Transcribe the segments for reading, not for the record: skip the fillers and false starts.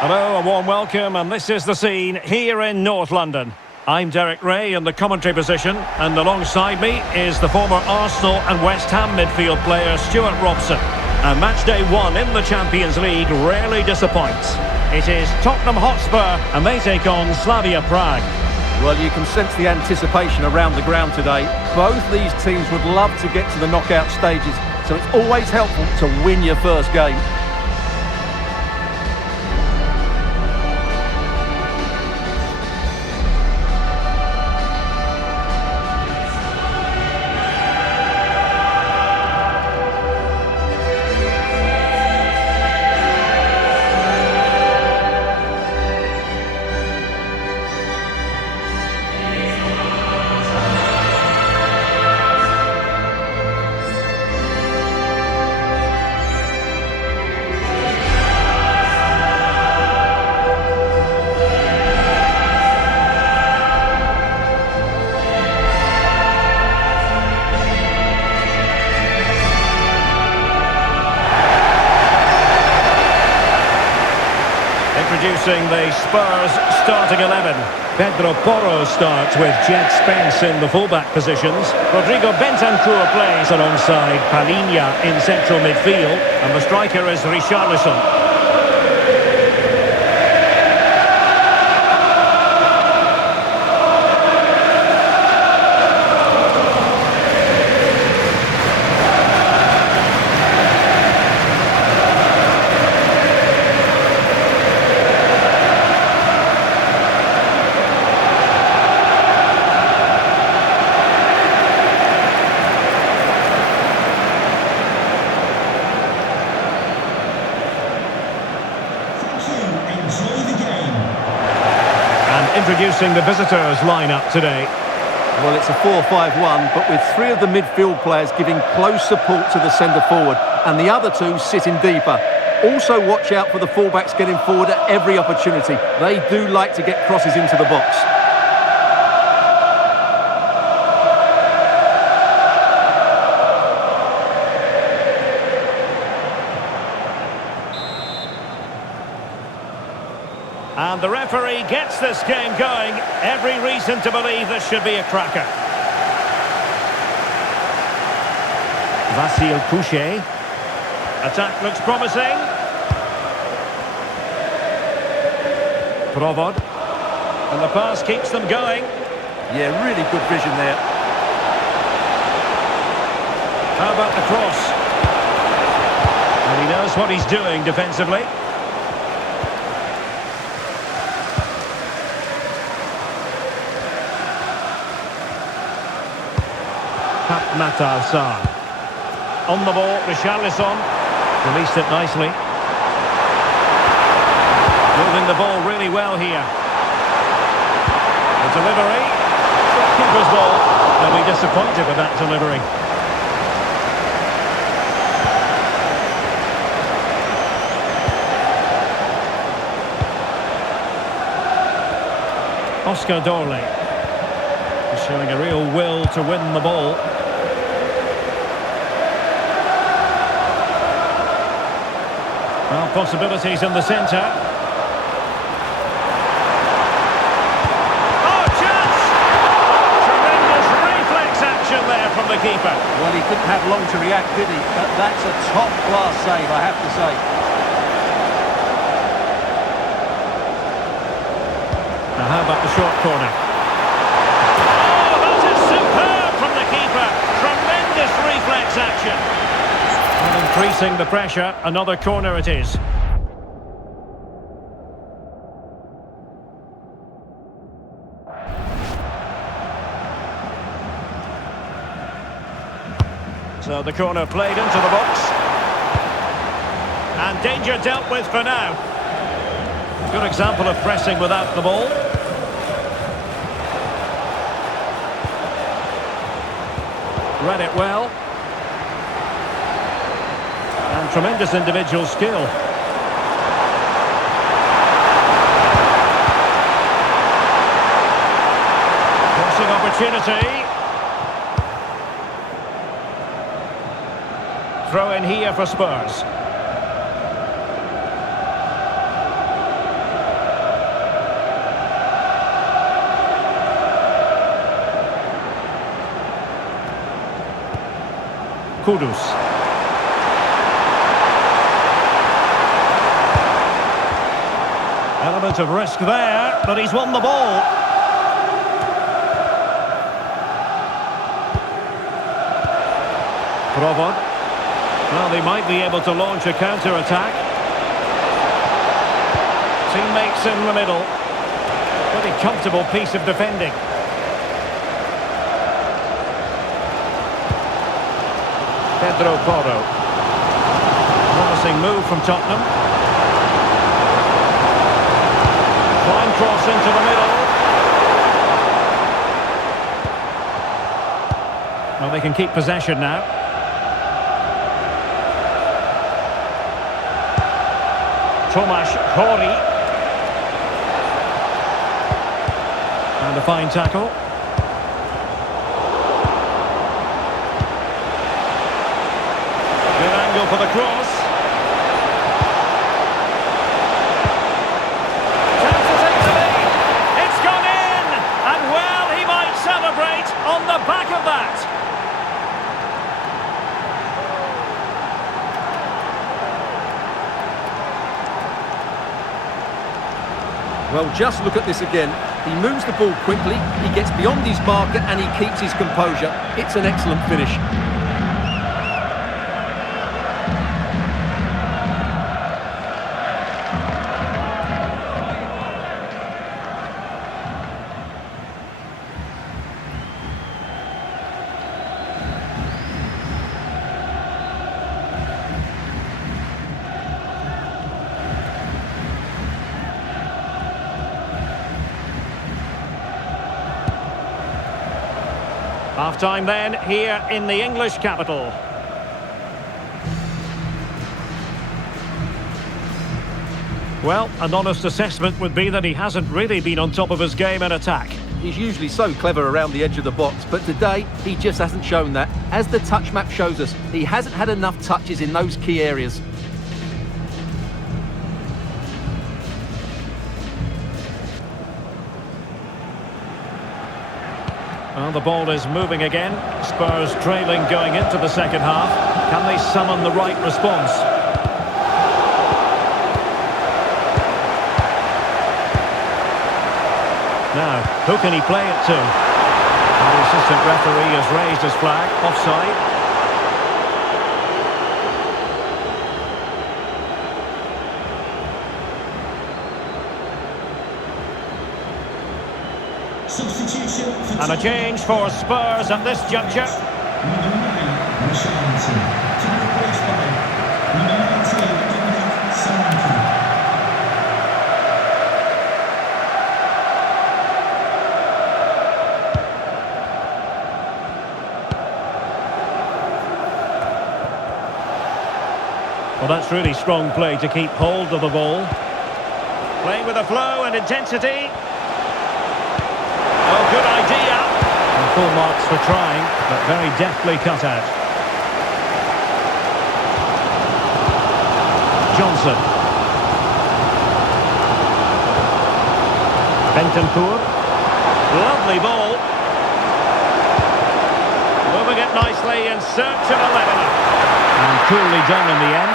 Hello, a warm welcome, and this is the scene here in North London. I'm Derek Ray in the commentary position, and alongside me is the former Arsenal and West Ham midfield player Stuart Robson. And match day one in the Champions League rarely disappoints. It is Tottenham Hotspur, and they take on Slavia Prague. Well, you can sense the anticipation around the ground today. Both these teams would love to get to the knockout stages, so it's always helpful to win your first game. Introducing the Spurs starting 11. Pedro Porro starts with Jed Spence in the fullback positions. Rodrigo Bentancur plays alongside Palhinha in central midfield. And the striker is Richarlison. Introducing the visitors lineup today. Well, it's a 4-5-1, but with three of the midfield players giving close support to the centre forward, and the other two sitting deeper. Also watch out for the fullbacks getting forward at every opportunity. They do like to get crosses into the box. And the referee gets this game going. Every reason to believe this should be a cracker. Vasil Couché. Attack looks promising. Provod. And the pass keeps them going. Yeah, really good vision there. How about the cross? And he knows what he's doing defensively. Matar on the ball, Richarlison released it nicely, moving the ball really well here. The delivery, keeper's ball. They'll be disappointed with that delivery. Oscar Dorley is showing a real will to win the ball. Well, possibilities in the centre. Oh, chance! Tremendous reflex action there from the keeper. Well, he didn't have long to react, did he? But that's a top-class save, I have to say. Now, how about the short corner? Oh, that is superb from the keeper. Tremendous reflex action. And increasing the pressure, another corner it is. So the corner played into the box. And danger dealt with for now. Good example of pressing without the ball. Read it well. And tremendous individual skill. Crossing opportunity. Throw in here for Spurs. Kudus. Element of risk there, but he's won the ball. Provod. Well, they might be able to launch a counter-attack. Teammates in the middle. Pretty comfortable piece of defending. Pedro Porro. Promising move from Tottenham. Fine cross into the middle. Well, they can keep possession now. Tomasz Hori. And a fine tackle. Good angle for the cross. Chance to take the lead. It's gone in. And well, he might celebrate on the back of that. Well, just look at this again. He moves the ball quickly, he gets beyond his marker and he keeps his composure. It's an excellent finish. Half-time then, here in the English capital. Well, an honest assessment would be that he hasn't really been on top of his game in attack. He's usually so clever around the edge of the box, but today he just hasn't shown that. As the touch map shows us, he hasn't had enough touches in those key areas. Well, the ball is moving again. Spurs trailing going into the second half. Can they summon the right response? Now, who can he play it to? The assistant referee has raised his flag. Offside. And a change for Spurs at this juncture. Number 9, Richarlison, to be replaced by number 19, Solanke. Well, that's really strong play to keep hold of the ball. Playing with a flow and intensity. Oh, good idea. And full marks for trying, but very deftly cut out. Johnson. Bentancur. Lovely ball. Moving it nicely in search of a leveller. And coolly done in the end.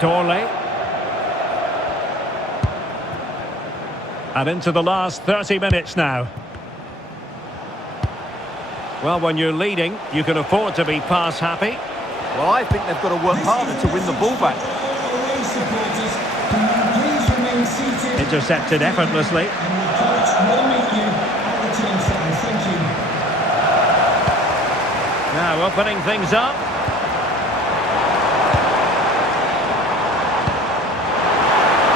Torley. And into the last 30 minutes now. Well, when you're leading, you can afford to be pass happy. Well, I think they've got to work harder to win the ball back. Intercepted effortlessly. Now opening things up.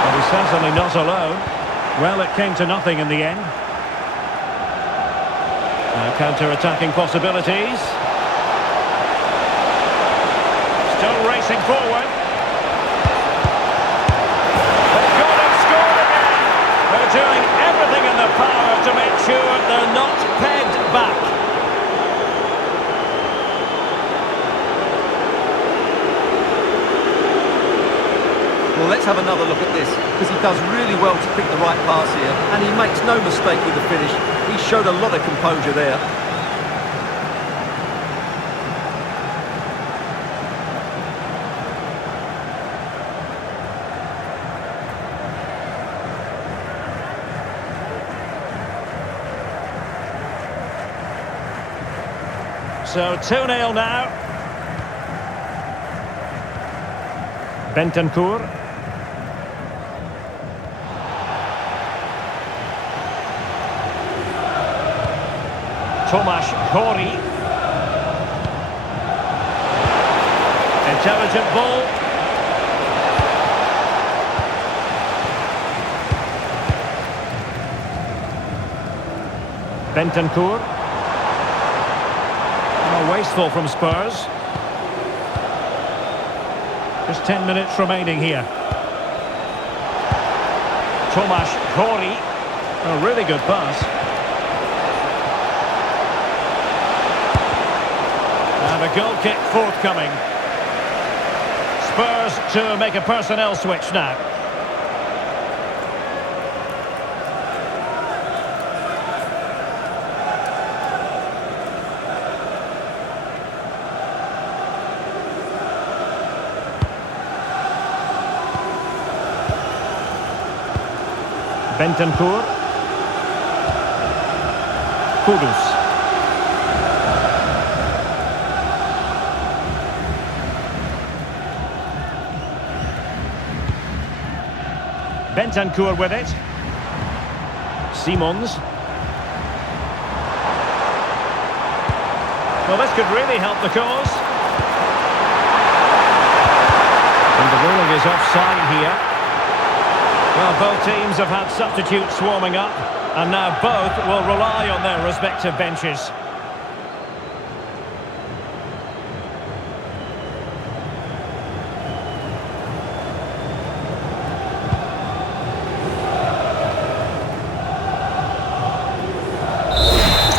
But he's certainly not alone. Well, it came to nothing in the end. Now counter-attacking possibilities. Still racing forward. They've got him scored again. They're doing everything in their power to make sure they're not pegged back. Well, Well, let's have another look at this, because he does really well to pick the right pass here, and he makes no mistake with the finish. He showed a lot of composure there. So 2-0 now. Bentancur. Tomasz Kori. Intelligent ball. Bentancur. Oh, wasteful from Spurs. Just 10 minutes remaining here. Tomasz Kori. A really good pass. And a goal kick forthcoming. Spurs to make a personnel switch now. Bentancur. Kudus. Bentancur with it. Simons. Well, this could really help the cause. And the ruling is offside here. Well, both teams have had substitutes swarming up, and now both will rely on their respective benches.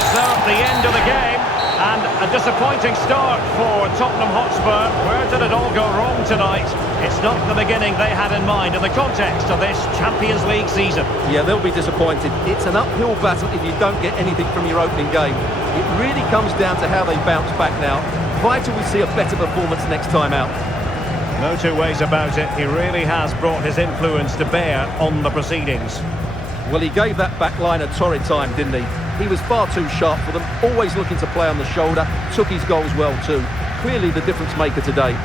So, the end of the game, and a disappointing start for Tottenham Hotspur. Where did it all go wrong tonight? It's not the beginning they had in mind in the context of this Champions League season. Yeah, they'll be disappointed. It's an uphill battle if you don't get anything from your opening game. It really comes down to how they bounce back now. Vital we see a better performance next time out. No two ways about it. He really has brought his influence to bear on the proceedings. Well, he gave that back line a torrid time, didn't he? He was far too sharp for them, always looking to play on the shoulder, took his goals well too. Clearly the difference maker today.